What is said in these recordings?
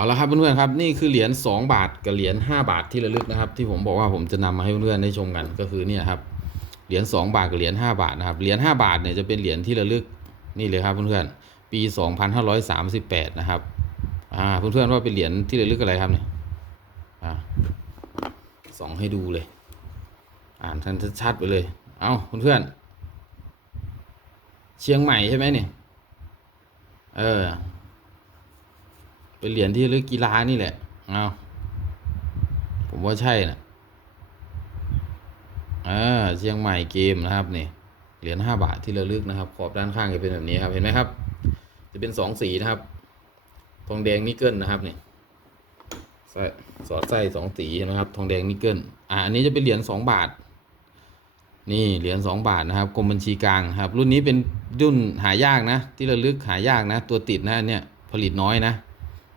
เอาละครับเพื่อนๆครับนี่คือเหรียญ2บาทกับเหรียญ5บาทที่ระลึกนะครับ ที่ผมบอกว่าผมจะนำมาให้เพื่อนๆได้ชมกันก็คือเนี่ยครับเหรียญ2บาทกับเหรียญ5บาทนะครับเหรียญ5บาทเนี่ยจะเป็นเหรียญที่ระลึกนี่เลยครับเพื่อนๆปี 2538 นะครับอ่าเพื่อนๆว่าเป็นเหรียญที่ระลึกอะไรครับเนี่ยอ่าส่องให้ดูเลย อ่านทันชัดๆไปเลย เอาเพื่อนๆเชียงใหม่ใช่ไหมเนี่ยเออ เป็นเหรียญที่ระลึกกีฬานี่แหละ เอาผมว่าใช่นะอ่าเชียงใหม่เกมนะครับนี่เหรียญห้าบาทที่ระลึกนะครับ ขอบด้านข้างจะเป็นแบบนี้ครับเห็นไหมครับ จะเป็นสองสีนะครับ ทองแดงนิกเกิลนะครับนี่ใส่สอดไส้สองสีนะครับ ทองแดงนิกเกิลอ่าอันนี้จะเป็นเหรียญสองบาท นี่เหรียญสองบาทนะครับกรมบัญชีกลางครับ รุ่นนี้เป็นรุ่นหายากนะ ที่ระลึกหายากนะ ตัวติดนะเนี่ยผลิตน้อยนะ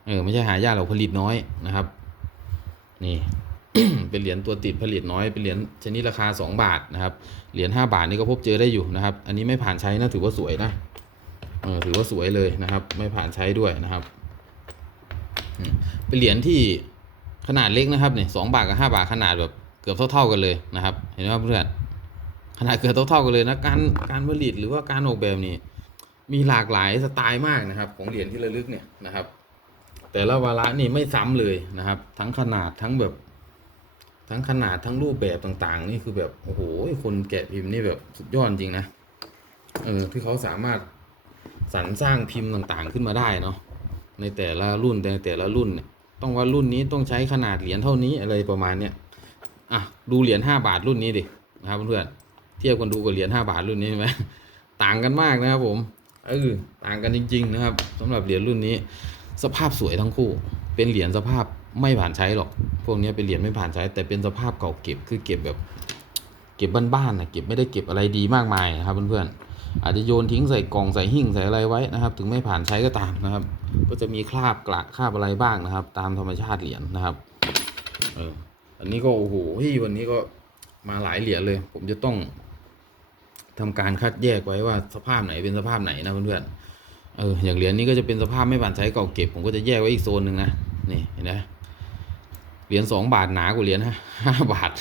เออไม่ใช่หายากหรอกผลิตน้อยนะครับ นี่ เป็นเหรียญตัวติดผลิตน้อยเป็นเหรียญชนิดราคา 2 บาทนะครับเหรียญ5บาทนี่ก็พบเจอได้อยู่นะครับ อันนี้ไม่ผ่านใช้นะถือว่าสวยนะเออถือว่าสวยเลยนะครับ ไม่ผ่านใช้ด้วยนะครับเป็นเหรียญที่ขนาดเล็กนะครับเนี่ยสองบาทกับห้าบาทขนาดแบบเกือบเท่าๆกันเลยนะครับ เห็นไหมครับเพื่อนขนาดเกือบเท่าๆกันเลยนะการการผลิตหรือว่าการออกแบบนี่มีหลากหลายสไตล์มากนะครับ ของเหรียญที่ระลึกเนี่ยนะครับ แต่ละวาระนี่ไม่ซ้ำเลยนะครับ ทั้งขนาดทั้งแบบ ทั้งขนาดทั้งรูปแบบต่าง ๆ นี่คือแบบโอ้โหคนแกะพิมพ์นี่แบบสุดยอดจริงนะเออที่เขาสามารถสรรสร้างพิมพ์ต่างๆขึ้นมาได้เนาะในแต่ละรุ่นในแต่ละรุ่นเนี่ยต้องว่ารุ่นนี้ต้องใช้ขนาดเหรียญเท่านี้อะไรประมาณเนี้ยอะดูเหรียญห้าบาทรุ่นนี้ดินะครับเพื่อนเทียบกันดูกับเหรียญห้าบาทรุ่นนี้ไหมต่างกันมากนะครับผมเออต่างกันจริง ๆ นะครับสำหรับเหรียญรุ่นนี้ สภาพสวยทั้งคู่ เป็นเหรียญสภาพไม่ผ่านใช้หรอก พวกนี้เป็นเหรียญไม่ผ่านใช้ แต่เป็นสภาพเก่าเก็บคือเก็บแบบเก็บบ้านๆนะเก็บไม่ได้เก็บอะไรดีมากมายนะครับเพื่อนๆอาจจะโยนทิ้งใส่กล่องใส่หิ้งใส่อะไรไว้นะครับ ถึงไม่ผ่านใช้ก็ตามนะครับ ก็จะมีคราบกระคราบอะไรบ้างนะครับ ตามธรรมชาติเหรียญนะครับเอออันนี้ก็โอ้โหเฮ้ยวันนี้ก็มาหลายเหรียญเลย ผมจะต้องทำการคัดแยกไว้ว่าสภาพไหนเป็นสภาพไหนนะเพื่อนๆ เอออย่างเหรียญนี้ก็จะเป็นสภาพไม่ผ่านใช้เก่าเก็บ ผมก็จะแยกไว้อีกโซนหนึ่งนะนี่เห็นไหมเหรียญสองบาทหนากว่าเหรียญห้าบาท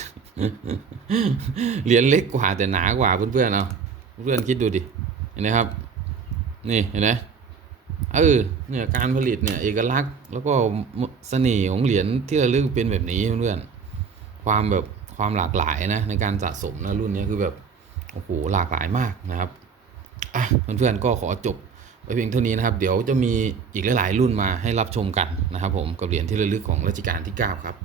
เหรียญเล็กกว่าแต่หนากว่าเพื่อนๆเอาเพื่อนคิดดูดิเห็นไหมครับ นี่เห็นไหมเออเนี่ยการผลิตเนี่ยเอกลักษณ์แล้วก็เสน่ห์ของเหรียญที่ระลึกเป็นแบบนี้เพื่อนๆความแบบความหลากหลายนะในการสะสมนะรุ่นนี้คือแบบโอ้โหหลากหลายมากนะครับอะเพื่อนๆก็ขอจบ ไว้เพียงเท่านี้นะครับ เดี๋ยวจะมีอีกหลายๆรุ่นมาให้รับชมกันนะครับผมกับเหรียญที่ระลึกของรัชกาลที่ 9 ครับ